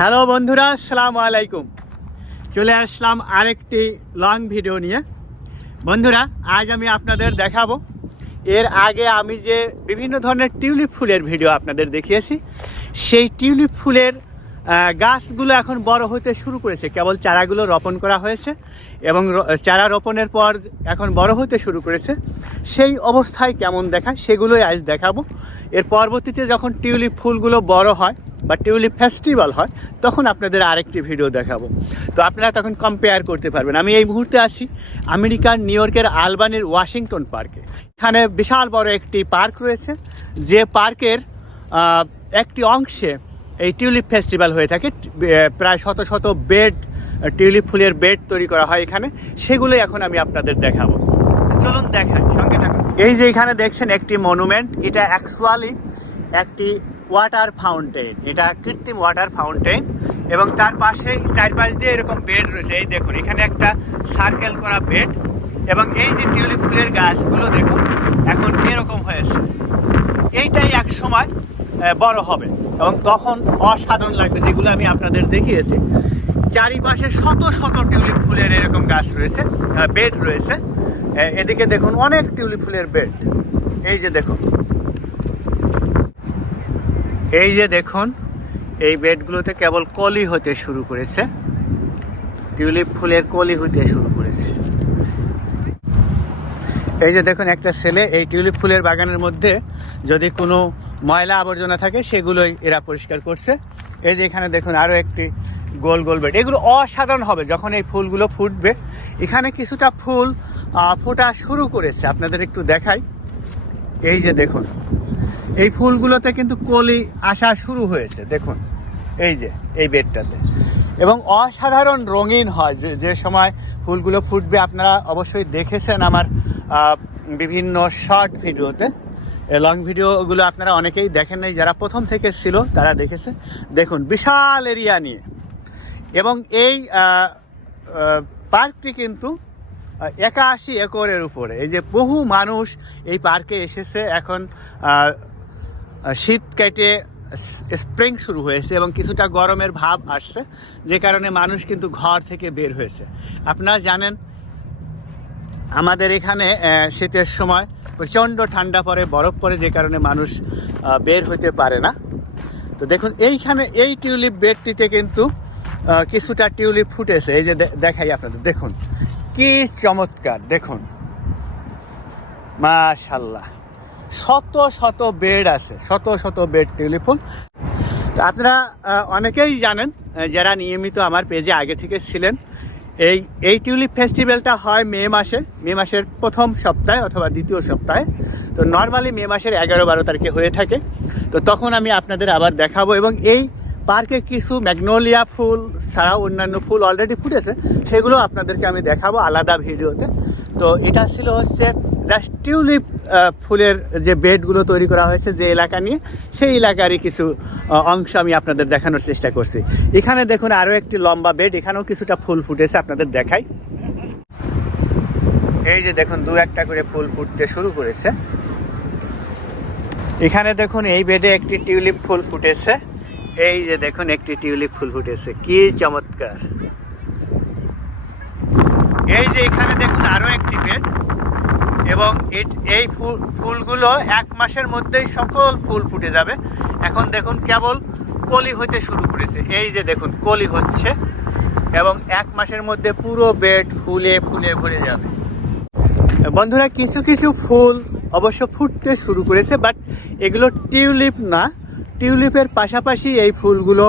Hello বন্ধুরা, আসসালামু আলাইকুম। চলে আসলাম আরেকটি লং ভিডিও নিয়ে। বন্ধুরা, আজ আমি আপনাদের দেখাবো। এর আগে আমি যে বিভিন্ন ধরনের টিউলিপ ফুলের ভিডিও আপনাদের দেখিয়েছি, সেই টিউলিপ ফুলের গাছগুলো এখন বড় হতে শুরু করেছে। কেবল চারাগুলো রোপণ করা হয়েছে এবং চারা রোপণের পর এখন বড় হতে শুরু করেছে। সেই অবস্থায় কেমন দেখায়, সেগুলোই আজ দেখাবো। এর পরবর্তীতে যখন টিউলিপ ফুলগুলো বড় হয় বা টিউলিপ ফেস্টিভ্যাল হয়, তখন আপনাদের আরেকটি ভিডিও দেখাবো। তো আপনারা তখন কম্পেয়ার করতে পারবেন। আমি এই মুহূর্তে আসি আমেরিকার নিউ ইয়র্কের আলবানির ওয়াশিংটন পার্কে। এখানে বিশাল বড় একটি পার্ক রয়েছে। যে পার্কের একটি অংশে এই টিউলিপ ফেস্টিভ্যাল হয়ে থাকে। প্রায় শত শত বেড, টিউলিপ ফুলের বেড তৈরি করা হয় এখানে। সেগুলোই এখন আমি আপনাদের দেখাবো। চলুন দেখাই, সঙ্গে এই যে এখানে দেখছেন একটি মনুমেন্ট, এটা অ্যাকচুয়ালি একটি ওয়াটার ফাউন্টেন। এটা কৃত্রিম ওয়াটার ফাউন্টেন এবং তার পাশে চারপাশ দিয়ে এরকম বেড রয়েছে। এই দেখুন, এখানে একটা সার্কেল করা বেড এবং এই যে টিউলিপ ফুলের গাছগুলো দেখুন, এখন এরকম হয়েছে। এইটাই এক সময় বড় হবে এবং তখন অসাধারণ লাগবে, যেগুলো আমি আপনাদের দেখিয়েছি। চারিপাশে শত শত টিউলিপ ফুলের এরকম গাছ রয়েছে বেড রয়েছে। এদিকে দেখুন, অনেক টিউলিপ ফুলের বেড এই যে দেখুন। এই যে দেখুন, এই বেডগুলোতে কেবল কলি হতে শুরু করেছে। টিউলিপ ফুলের কলি হতে শুরু করেছে। এই যে দেখুন, একটা ছেলে এই টিউলিপ ফুলের বাগানের মধ্যে যদি কোনো ময়লা আবর্জনা থাকে, সেগুলোই এরা পরিষ্কার করছে। এই যে এখানে দেখুন আরও একটি গোল গোল বেড। এগুলো অসাধারণ হবে যখন এই ফুলগুলো ফুটবে। এখানে কিছুটা ফুল ফোটা শুরু করেছে। আপনাদের একটু দেখাই। এই যে দেখুন এই ফুলগুলোতে কিন্তু কলি আসা শুরু হয়েছে, দেখুন। এই যে, এই বেডটাতে। এবং অসাধারণ রঙিন হয়, যে যে সময় ফুলগুলো ফুটবে, আপনারা অবশ্যই দেখেছেন আমার বিভিন্ন শর্ট ভিডিওতে। লং ভিডিওগুলো আপনারা অনেকেই দেখেন নাই, যারা প্রথম থেকে ছিল, তারা দেখেছে। দেখুন, বিশাল এরিয়া নিয়ে। এবং এই পার্কটি কিন্তু একাশি একরের উপরে। এই যে বহু মানুষ এই পার্কে এসেছে, এখন শীত কেটে স্প্রিং শুরু হয়েছে এবং কিছুটা গরমের ভাব আসছে, যে কারণে মানুষ কিন্তু ঘর থেকে বের হয়েছে। আপনারা জানেন, আমাদের এখানে শীতের সময় প্রচণ্ড ঠান্ডা পড়ে, বরফ পড়ে, যে কারণে মানুষ বের হতে পারে না। তো দেখুন, এইখানে এই টিউলিপ বেডটিতে কিন্তু কিছুটা টিউলিপ ফুটেছে। এই যে দেখাই আপনাদের। দেখুন, কি চমৎকার। দেখুন, মাশাল্লাহ। শত শত বেড আছে, শত শত বেড টিউলিপ ফুল তো আপনারা অনেকেই জানেন যারা নিয়মিত আমার পেজে আগে থেকে ছিলেন, এই এই টিউলিপ ফেস্টিভ্যালটা হয় মে মাসে, মে মাসের প্রথম সপ্তাহে অথবা দ্বিতীয় সপ্তাহে। তো নর্মালি মে মাসের এগারো বারো তারিখে হয়ে থাকে। তো তখন আমি আপনাদের আবার দেখাবো এবং এই পার্কে কিছু ম্যাগনোলিয়া ফুল ছাড়াও অন্যান্য ফুল অলরেডি ফুটেছে, সেগুলো আপনাদেরকে আমি দেখাবো আলাদা ভিডিওতে। তো এটা ছিল হচ্ছে জাস্ট টিউলিপ ফুলের যে বেডগুলো তৈরি করা হয়েছে যে এলাকা নিয়ে, সেই এলাকারই কিছু অংশ আমি আপনাদের দেখানোর চেষ্টা করছি। এখানে দেখুন আরও একটি লম্বা বেড, এখানেও কিছুটা ফুল ফুটেছে, আপনাদের দেখাই। এই যে দেখুন, দু একটা করে ফুল ফুটতে শুরু করেছে। এখানে দেখুন, এই বেডে একটি টিউলিপ ফুল ফুটেছে। এই যে দেখুন, একটি টিউলিপ ফুল ফুটেছে। কি চমৎকার! এই যে এখানে দেখুন আরও একটি বেড। এবং এই ফুল, ফুলগুলো এক মাসের মধ্যেই সকল ফুল ফুটে যাবে। এখন দেখুন কেবল কলি হতে শুরু করেছে। এই যে দেখুন, কলি হচ্ছে এবং এক মাসের মধ্যে পুরো বেড ফুলে ফুলে ভরে যাবে। বন্ধুরা, কিছু কিছু ফুল অবশ্য ফুটতে শুরু করেছে বাট এগুলো টিউলিপ না। টিউলিপের পাশাপাশি এই ফুলগুলো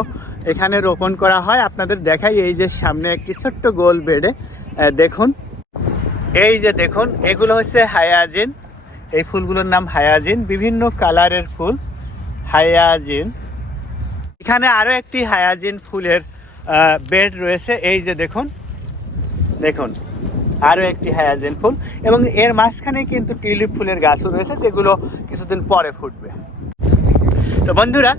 এখানে রোপণ করা হয়। আপনাদের দেখাই এই যে সামনে একটি ছোট্ট গোল বেডে। দেখুন এই যে দেখুন, এগুলো হচ্ছে হায়াজিন। এই ফুলগুলোর নাম হায়াজিন। বিভিন্ন কালারের ফুল। হায়াজিন। এখানে আরও একটি হায়াজিন ফুলের বেড রয়েছে। এই যে দেখুন দেখুন আরও একটি হায়াজিন ফুল। এবং এর মাঝখানে কিন্তু টিউলিপ ফুলের গাছও রয়েছে, যেগুলো কিছুদিন পরে ফুটবে। তো বন্ধুরা,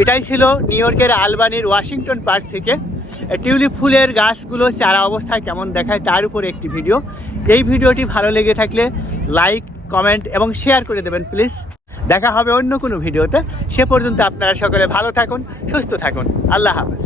এটাই ছিল নিউ ইয়র্কের আলবানির ওয়াশিংটন পার্ক থেকে। টিউলিপ ফুলের গাছগুলো চারা অবস্থায় কেমন দেখায় তার উপর একটি ভিডিও। এই ভিডিওটি ভালো লেগে থাকলে লাইক, কমেন্ট এবং শেয়ার করে দেবেন, প্লিজ। দেখা হবে অন্য কোনো ভিডিওতে। সে পর্যন্ত আপনারা সকলে ভালো থাকুন, সুস্থ থাকুন। আল্লাহ হাফেজ।